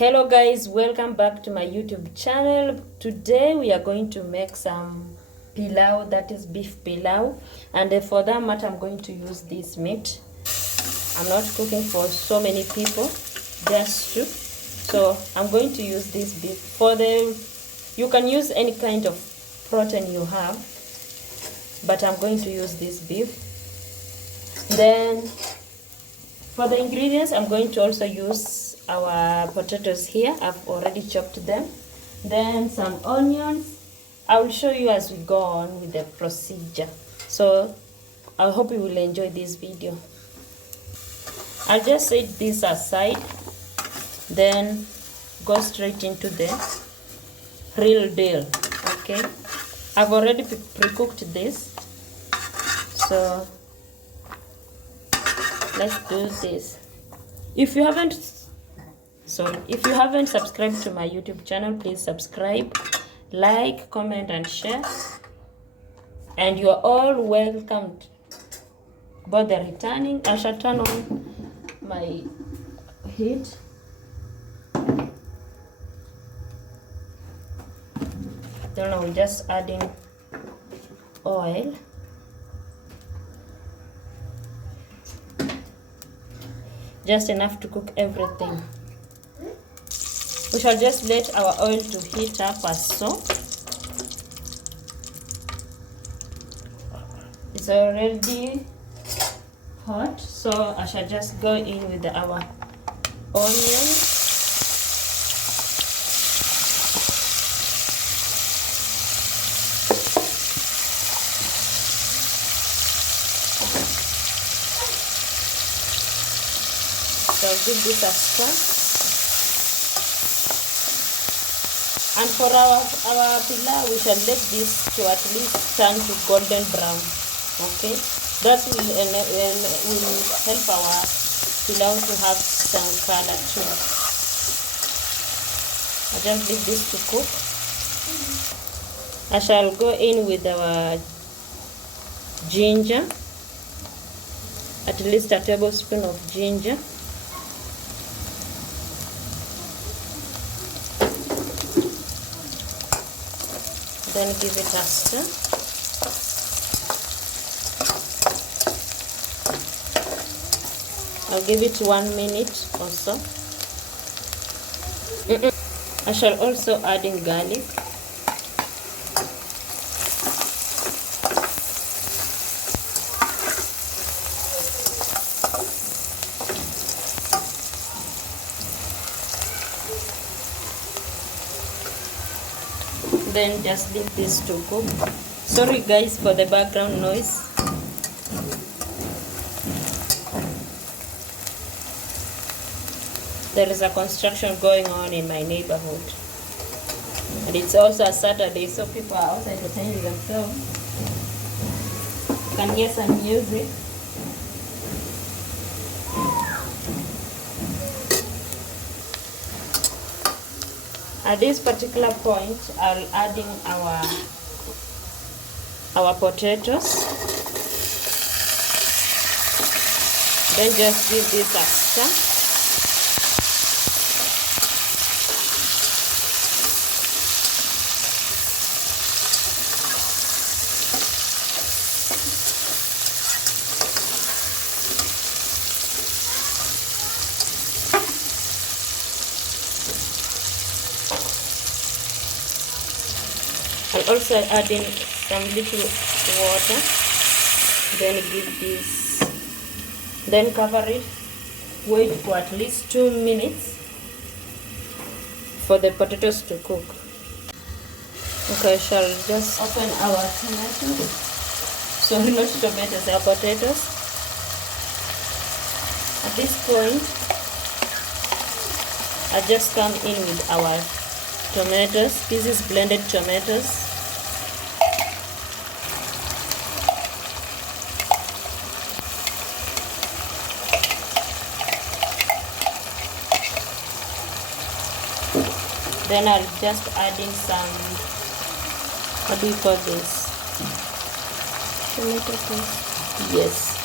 Hello guys, welcome back to my YouTube channel. Today we are going to make some pilau, that is beef pilau, and for that matter I'm going to use this meat. I'm not cooking for so many people, just two, so I'm going to use this beef. You can use any kind of protein you have, but I'm going to use this beef. Then for the ingredients, I'm going to also use our potatoes here. I've already chopped them. Then some onions. I will show you as we go on with the procedure. So I hope you will enjoy this video. I'll just set this aside, then go straight into the real deal. Okay, I've already pre-cooked this, so let's do this. If you haven't subscribed to my YouTube channel, please subscribe, like, comment and share, and you are all welcomed. But the returning, I shall turn on my heat. Then I will just add in oil. Just enough to cook everything. We shall just let our oil to heat up as so. It's already hot, so I shall just go in with our onions. So I'll give this a stir. And for our pilau, we shall let this to at least turn to golden brown. Okay, that will help our pilau to have some color too. I just leave this to cook. I shall go in with our ginger, at least a tablespoon of ginger. Then give it a stir. I'll give it 1 minute or so. I shall also add in garlic. Then just leave this to cook. Sorry guys for the background noise. There is a construction going on in my neighborhood, and it's also a Saturday, so people are outside entertaining themselves. You can hear some music. At this particular point, I'll add in our potatoes. Then just give this a stir. I'll also add in some little water, then give this, then cover it, wait for at least 2 minutes for the potatoes to cook. Okay, I shall just open our tomatoes. Sorry, not tomatoes, our potatoes. At this point, I just come in with our tomatoes. This is blended tomatoes. Then I'll just add in some, what do you call this? Tomato paste. Yes,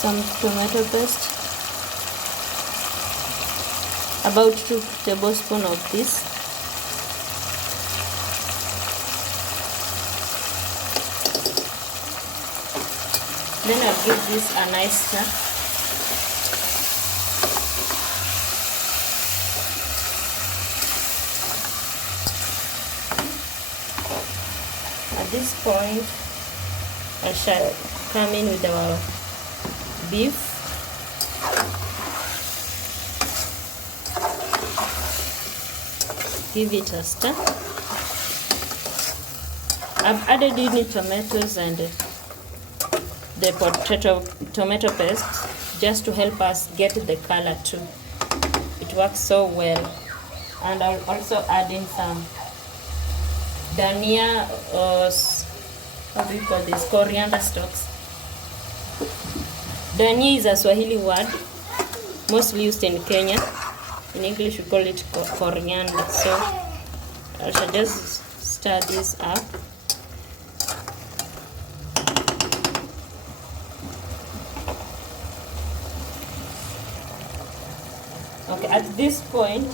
some tomato paste. about 2 tablespoons of this. Then I'll give this a nice stir. At this point, I shall come in with our beef. Give it a stir. I've added in tomatoes and the tomato paste just to help us get the color too. It works so well. And I'll also add in some dhania, or what do you call this, coriander stalks. Dhania is a Swahili word mostly used in Kenya. In English we call it corriander. So I shall just stir this up. Okay, at this point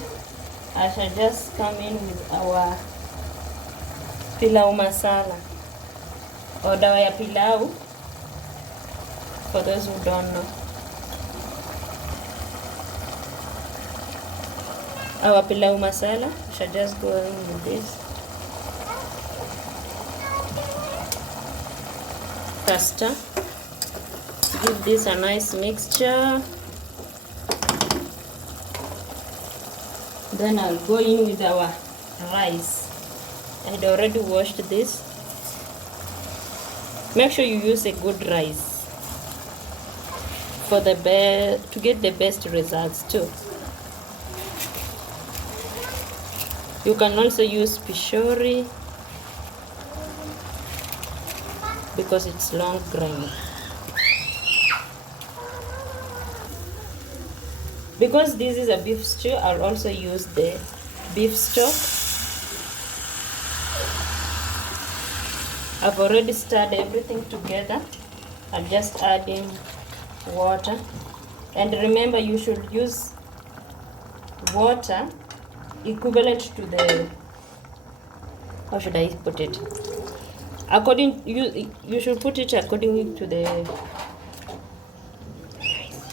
I shall just come in with our pilau masala, or dawa ya pilau for those who don't know. Our pilau masala, I shall just go in with this. Pasta. Give this a nice mixture. Then I'll go in with our rice. I had already washed this. Make sure you use a good rice for the to get the best results too. You can also use pishori because it's long grain. Because this is a beef stew, I'll also use the beef stock. I've already stirred everything together. I'm just adding water. And remember, you should use water equivalent to the, how should I put it? You should put it according to the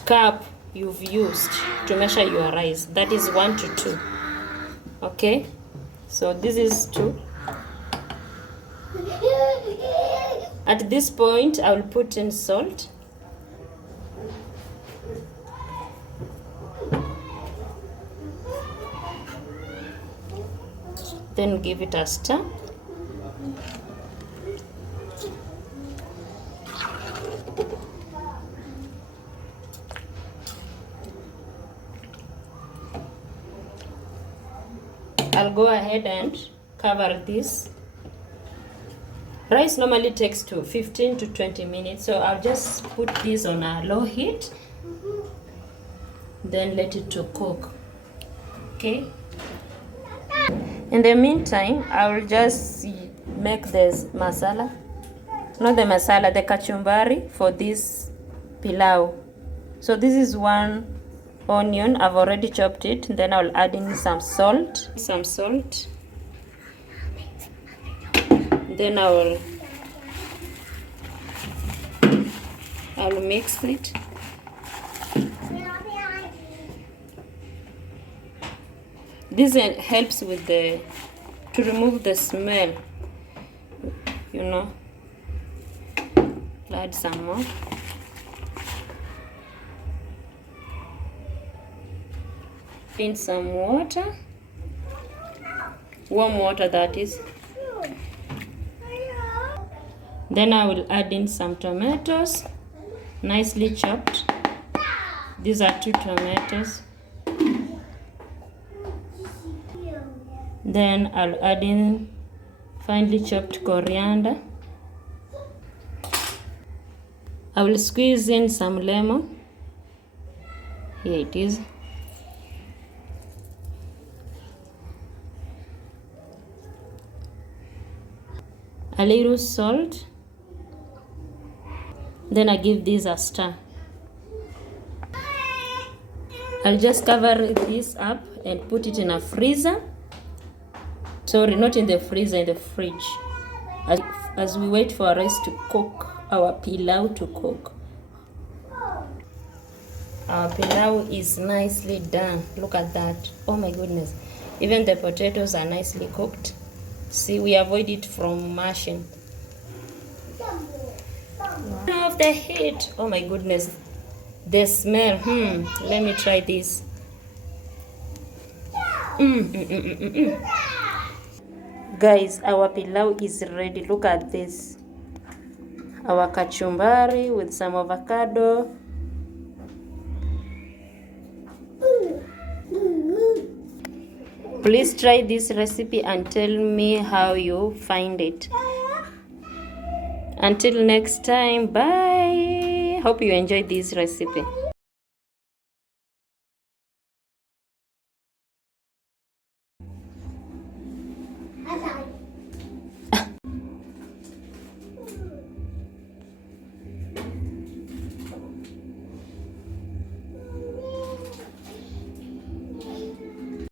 cup you've used to measure your rice. That is 1 to 2. Okay, so this is 2. At this point I will put in salt. Then give it a stir. I'll go ahead and cover this. Rice normally takes 15 to 20 minutes, so I'll just put this on a low heat, then let it to cook. Okay. In the meantime, I will just make this masala, not the masala, the kachumbari for this pilau. So this is 1 onion. I've already chopped it. Then I'll add in some salt. Then I'll mix it. This helps with to remove the smell, you know. I'll add some more. In some water, warm water that is. Then I will add in some tomatoes, nicely chopped. These are 2 tomatoes. Then I'll add in finely chopped coriander. I will squeeze in some lemon. Here it is. A little salt. Then I give this a stir. I'll just cover this up and put it in a freezer. Sorry, not in the freezer, in the fridge. As we wait for our rice to cook, our pilau to cook. Our pilau is nicely done. Look at that. Oh my goodness. Even the potatoes are nicely cooked. See, we avoid it from mashing. Of the heat. Oh my goodness. The smell. Let me try this. Guys, our pilau is ready. Look at this. Our kachumbari with some avocado. Please try this recipe and tell me how you find it. Until next time, bye. Hope you enjoyed this recipe.